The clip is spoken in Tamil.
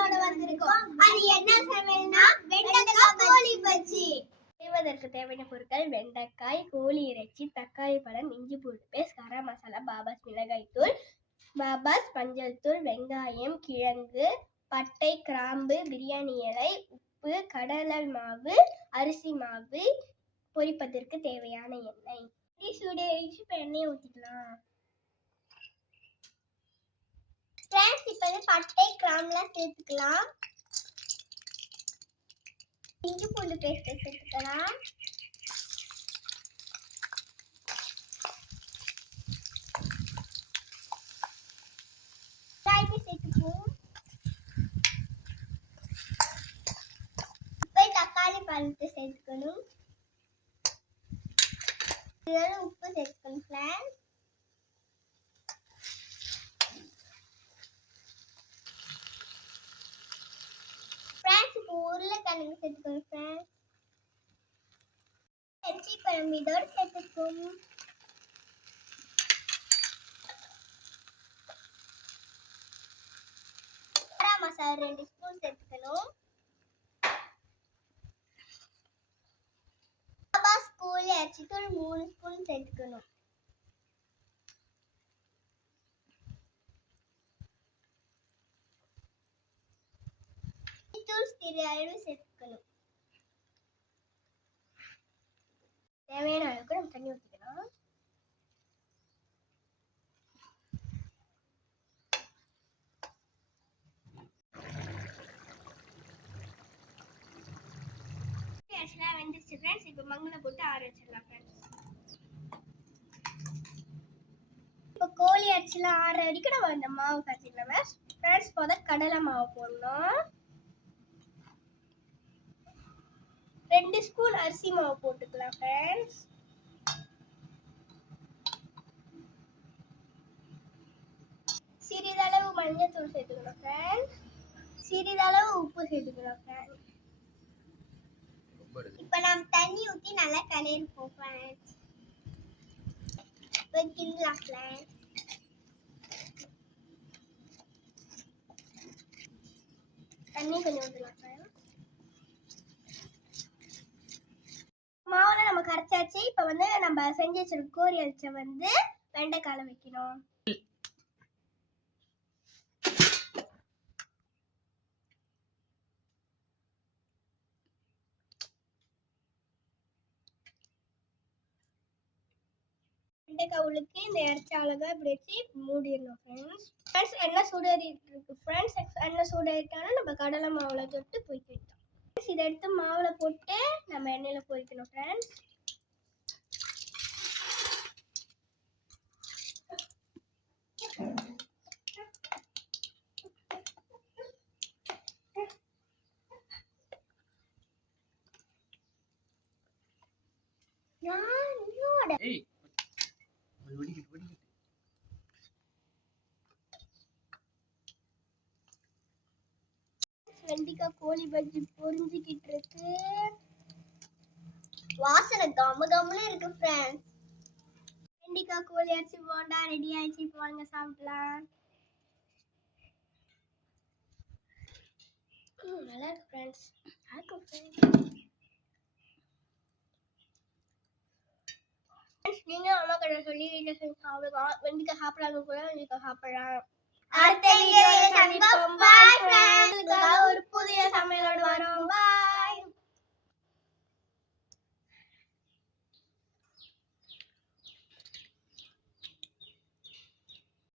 சமையலோட வந்திருக்கோம். அது என்ன சமையல்னா வெண்டைக்காய் கோழி பஜ்ஜி. செய்வதற்கு தேவையான பொருட்கள் வெண்டைக்காய், கோழி இறைச்சி, தக்காளி பழம், இஞ்சி பூண்டு பேஸ்ட், கரம் மசாலா, பாபாஸ் மிளகாய் தூள், பாபாஸ் மஞ்சள் தூள், வெங்காயம், கிழங்கு, பட்டை, கிராம்பு, பிரியாணி இலை, உப்பு, கடலை மாவு, அரிசி மாவு, பொரிப்பதற்கு தேவையான எண்ணெய். சூடாயிடுச்சு, இப்போ எண்ணெயை ஊற்றிக்கலாம். இப்போ பட்டை கிராம்புலாம் சேர்த்துக்கலாம். இஞ்சி பூண்டு பேஸ்ட் சேர்த்துக்கலாம். சேர்த்துக்குவோம். இப்போ தக்காளி பழத்தை சேர்த்துக்கணும். இதெல்லாம் உப்பு சேர்த்துக்கணும் ஃப்ரெண்ட்ஸ். உருளைக்கிழங்கு சேர்த்துக்கணும் ஃப்ரெண்ட்ஸ். இறைச்சி குழம்பு இதோடு சேர்த்துக்கணும். கரம் மசாலா 2 ஸ்பூன் சேர்த்துக்கணும். பாபாஸ் கோழி இறைச்சி தூள் 3 ஸ்பூன் சேர்த்துக்கணும். அளவு சேர்த்துக்கணும். தேவையான அளவுக்கு நம்ம தண்ணி ஊற்றிக்கலாம். வெந்துருச்சு ஃப்ரெண்ட்ஸ். இப்போ மங்கலை போட்டு ஆற வச்சிடலாம் ஃப்ரெண்ட்ஸ். இப்போ கோழி அரிசிலாம் ஆற வரைக்கும் நம்ம இந்த மாவு கரைச்சிக்கலாம் ஃப்ரெண்ட்ஸ். போத கடலை மாவு போடணும். 2 ஸ்பூன் அரிசி மாவு போட்டுக்கலாம் ஃப்ரெண்ட்ஸ். சிறிதளவு மஞ்சள் தூள் சேர்த்துக்கலாம் ஃப்ரெண்ட்ஸ். சிறிதளவு உப்பு சேர்த்துக்கலாம் ஃப்ரெண்ட்ஸ். இப்போ நம்ம தண்ணி ஊற்றி நல்லா கலரிப்போம் ஃப்ரெண்ட்ஸ். இப்போ கிண்டலாம் ஃப்ரெண்ட்ஸ். தண்ணி கொஞ்சம் ஊற்றலாம் ஃப்ரெண்ட்ஸ். மாவுல நம்ம கரைச்சாச்சு. இப்போ நம்ம செஞ்சு வச்சிருக்க கோழி அரிசியை வெண்டைக்கால வைக்கணும். வெண்டைக்காய் உள்ளுக்கு இந்த இறைச்சி அழகா இப்படி வச்சு மூடிடணும் ஃப்ரெண்ட்ஸ். எண்ணெய் சூடாயிட்டு இருக்கு ஃப்ரெண்ட்ஸ். எண்ணெய் சூடாயிட்டாலும் நம்ம கடலை மாவுல தொட்டு பொரிக்கலாம். இதை எடுத்து மாவுல போட்டு நம்ம எண்ணெயில பொரிக்கணும் ஃப்ரெண்ட்ஸ். வெண்டைக்காய் கோழி பஜ்ஜி பொரிஞ்சுக்கிட்டு இருக்கு. வாசனை கம கமன்னு இருக்கு ஃப்ரெண்ட்ஸ். வெண்டைக்காய் கோழி அரிசி போண்டா ரெடி ஆயிடுச்சு. இப்போ வாங்க சாப்பிடலாம். நல்லா இருக்கு ஃப்ரெண்ட்ஸ். நீங்க அம்மா கிட்ட சொல்லி வீட்டுல செஞ்சு சாப்பிடுங்க. வெண்டைக்காய் சாப்பிடாம கூட வெண்டைக்காய் சாப்பிடலாம். அடுத்த வீடியோல சந்திப்போம்.